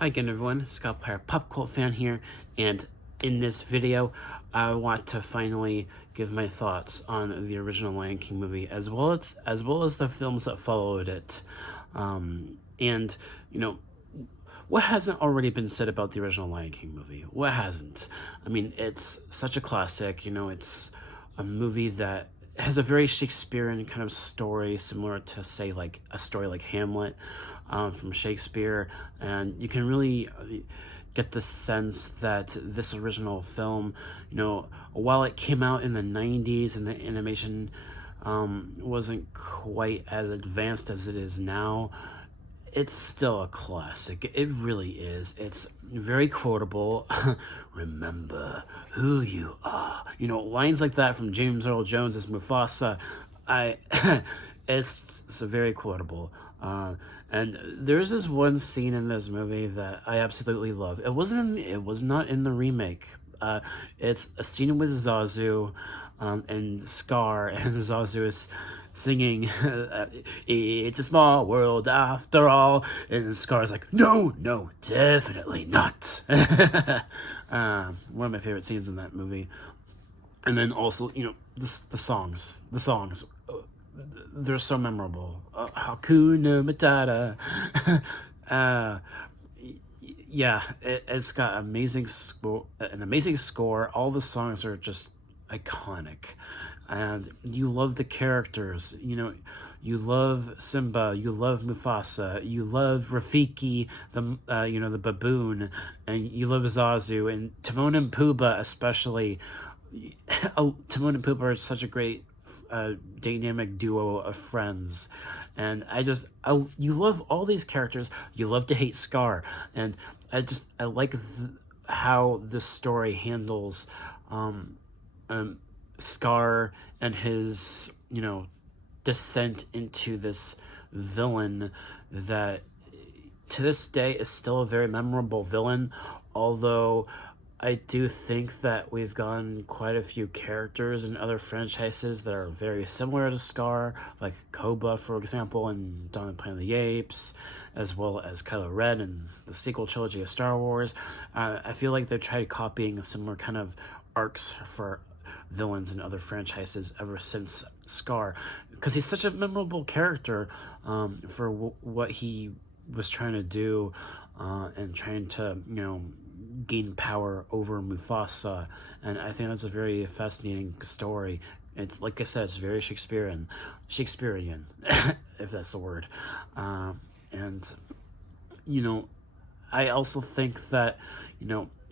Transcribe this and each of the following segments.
Hi again everyone, Scott Pyre Pop Cult fan here, and in this video I want to finally give my thoughts on the original Lion King movie as well as the films that followed it. And you know, what hasn't already been said about the original Lion King movie? What hasn't? I mean, it's such a classic, it's a movie that has a very Shakespearean kind of story, similar to, say, like a story like Hamlet from Shakespeare. And you can really get the sense that this original film, while it came out in the 90s and the animation wasn't quite as advanced as it is now, it's still a classic. It really is. It's very quotable. Remember who you are. Lines like that from James Earl Jones as Mufasa. It's very quotable. And there's this one scene in this movie that I absolutely love. It was not in the remake. It's a scene with Zazu and Scar, and Zazu is singing "It's a small world after all," and Scar's like, "No, no, definitely not." One of my favorite scenes in that movie. And then also, the songs, they're so memorable. Hakuna Matata. Yeah, it's got an amazing score. All the songs are just iconic, and you love the characters. You love Simba, you love Mufasa, you love Rafiki, the baboon, and you love Zazu and Timon and Pumbaa especially. Timon and Pumbaa are such a great dynamic duo of friends, and you love all these characters. You love to hate Scar, and I like how this story handles Scar and his descent into this villain that to this day is still a very memorable villain, although I do think that we've gotten quite a few characters in other franchises that are very similar to Scar, like Koba, for example, in Dawn of the Planet of the Apes, as well as Kylo Ren in the sequel trilogy of Star Wars. I feel like they've tried copying a similar kind of arcs for villains in other franchises ever since Scar, because he's such a memorable character for what he was trying to do and trying to, gain power over Mufasa. And I think that's a very fascinating story. It's, like I said, it's very Shakespearean, if that's the word. And I also think that,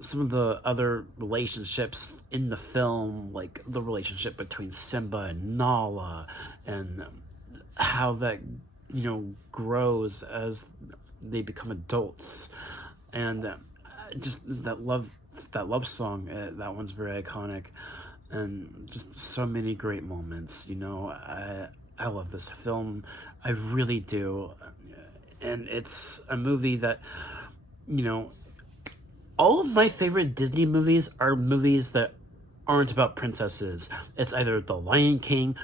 some of the other relationships in the film, like the relationship between Simba and Nala, and how that, grows as they become adults. And just that love song, that one's very iconic, and just so many great moments. I love this film, I really do. And it's a movie that, all of my favorite Disney movies are movies that aren't about princesses. It's either The Lion King,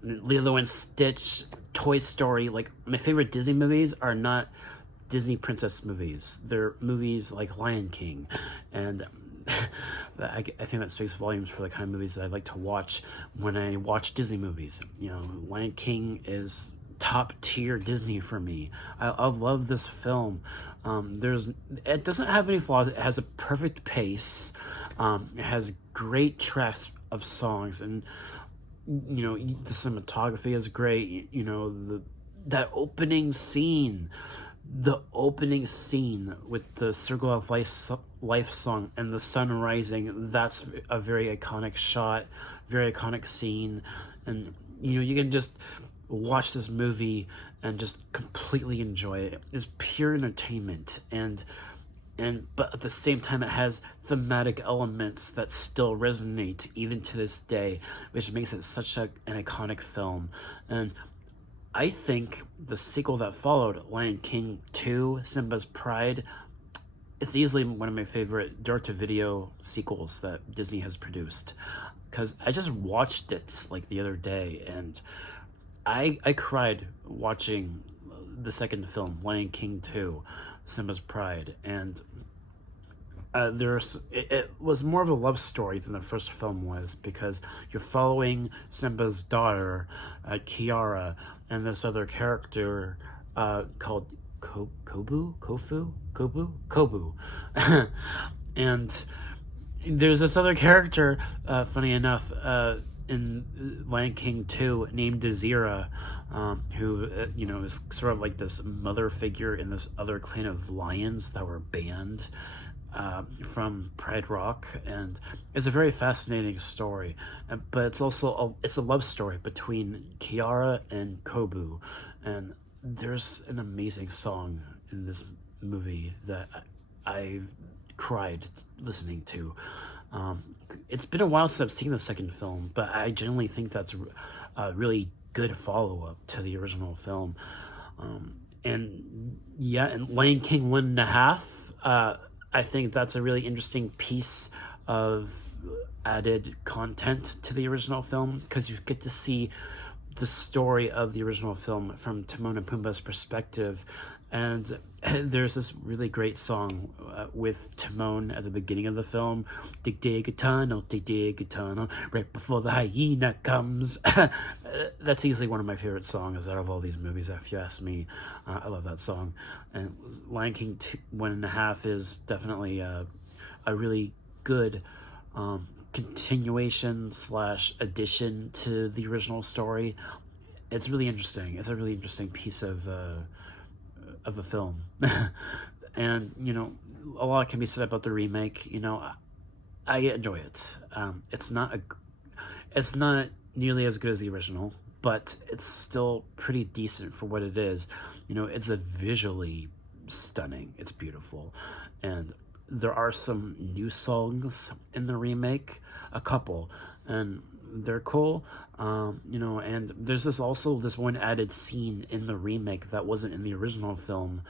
Lilo and Stitch, Toy Story. Like, my favorite Disney movies are not Disney princess movies. They're movies like Lion King. And I think that speaks volumes for the kind of movies that I like to watch when I watch Disney movies. Lion King is top tier Disney for me. I love this film. It doesn't have any flaws. It has a perfect pace. It has great tracks of songs, and the cinematography is great. That opening scene. The opening scene with the Circle of Life song and the sun rising, that's a very iconic shot, very iconic scene. And, you can just watch this movie and just completely enjoy it. It's pure entertainment. But at the same time, it has thematic elements that still resonate even to this day, which makes it such an iconic film. And I think the sequel that followed, Lion King 2, Simba's Pride, it's easily one of my favorite direct-to-video sequels that Disney has produced. Because I just watched it, like, the other day, and I cried watching the second film, Lion King 2. Simba's pride. And it was more of a love story than the first film was, because you're following Simba's daughter, Kiara, and this other character called Kobu, and there's this other character, funny enough, in Lion King 2 named Dezira, who, is sort of like this mother figure in this other clan of lions that were banned from Pride Rock, and it's a very fascinating story. But it's also it's a love story between Kiara and Kobu, and there's an amazing song in this movie that I cried listening to. It's been a while since I've seen the second film, but I generally think that's a really good follow-up to the original film. And Lion King 1.5, I think that's a really interesting piece of added content to the original film, because you get to see the story of the original film from Timon and Pumbaa's perspective. And there's this really great song with Timon at the beginning of the film, dig dig a tunnel, dig dig a tunnel, right before the hyena comes. That's easily one of my favorite songs out of all these movies, if you ask me. I love that song. And Lion King 1.5 is definitely a really good continuation / addition to the original story. It's really interesting. It's a really interesting piece of the film. And a lot can be said about the remake. I enjoy it. It's not nearly as good as the original, but it's still pretty decent for what it is. It's a visually stunning. It's beautiful, and there are some new songs in the remake, a couple, and they're cool. And there's this one added scene in the remake that wasn't in the original film,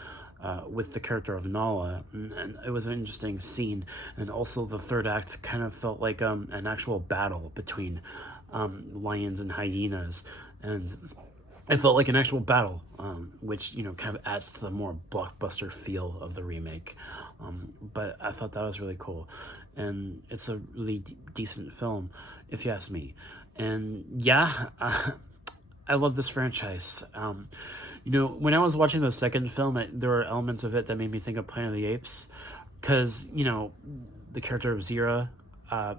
with the character of Nala, and it was an interesting scene. And also the third act kind of felt like an actual battle between lions and hyenas, and it felt like an actual battle, which kind of adds to the more blockbuster feel of the remake. But I thought that was really cool, and it's a really decent film, if you ask me. And I love this franchise. When I was watching the second film, there were elements of it that made me think of Planet of the Apes, because the character of Zira, I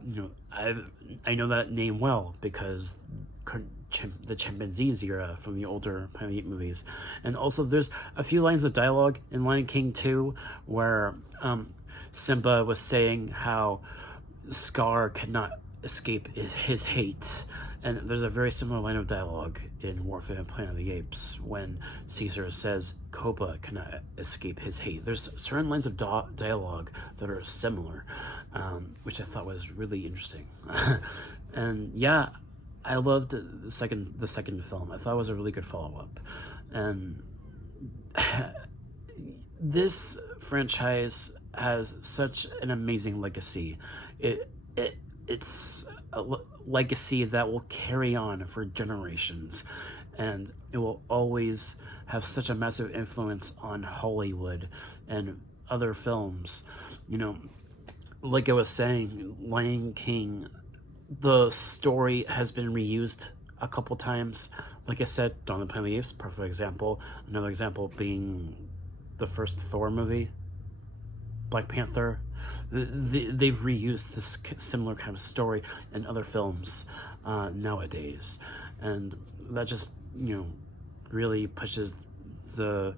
know that name well because the chimpanzee Zira from the older Planet of the Apes movies. And also there's a few lines of dialogue in Lion King 2 where Simba was saying how Scar cannot escape his hate. And there's a very similar line of dialogue in Warfare and Planet of the Apes when Caesar says Koba cannot escape his hate. There's certain lines of dialogue that are similar, which I thought was really interesting. And I loved the second film. I thought it was a really good follow-up. And this franchise has such an amazing legacy. It's a legacy that will carry on for generations, and it will always have such a massive influence on Hollywood and other films. Like I was saying, Lion King, the story has been reused a couple times. Like I said, Dawn of the Planet of the Apes, perfect example. Another example being the first Thor movie, Black Panther. They've reused this similar kind of story in other films nowadays, and that just really pushes the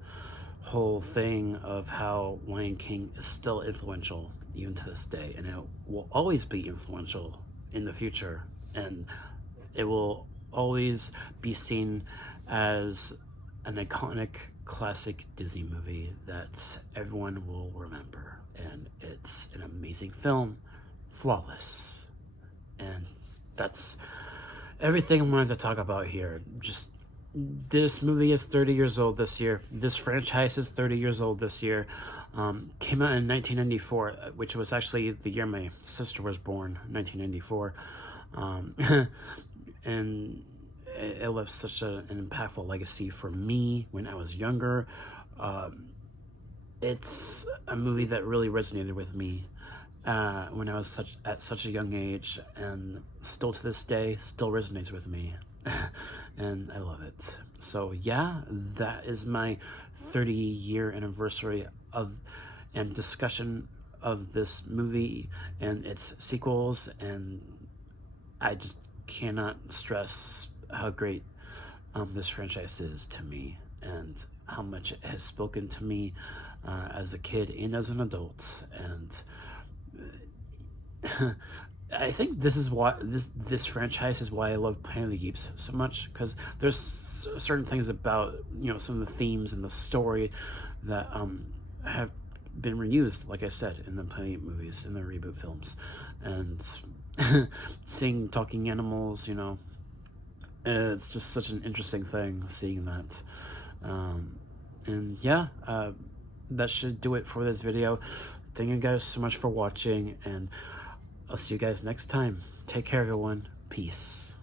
whole thing of how Lion King is still influential even to this day, and it will always be influential in the future, and it will always be seen as an iconic classic Disney movie that everyone will remember. And it's an amazing film, flawless. And that's everything I wanted to talk about here. Just, this movie is 30 years old this year. This franchise is 30 years old this year. Came out in 1994, which was actually the year my sister was born, 1994. And it left such an impactful legacy for me when I was younger. it's a movie that really resonated with me when I was at such a young age, and still to this day still resonates with me. And I love it. So yeah, that is my 30-year anniversary of and discussion of this movie and its sequels, and I just cannot stress how great this franchise is to me, and how much it has spoken to me as a kid and as an adult. And I think this is why this franchise is why I love Planet of the Apes so much, because there's certain things about, you know, some of the themes and the story that have been reused, like I said, in the Planet of the Apes movies, in the reboot films. And seeing talking animals, you know, it's just such an interesting thing seeing that. And yeah, that should do it for this video. Thank you guys so much for watching, and I'll see you guys next time. Take care, everyone. Peace.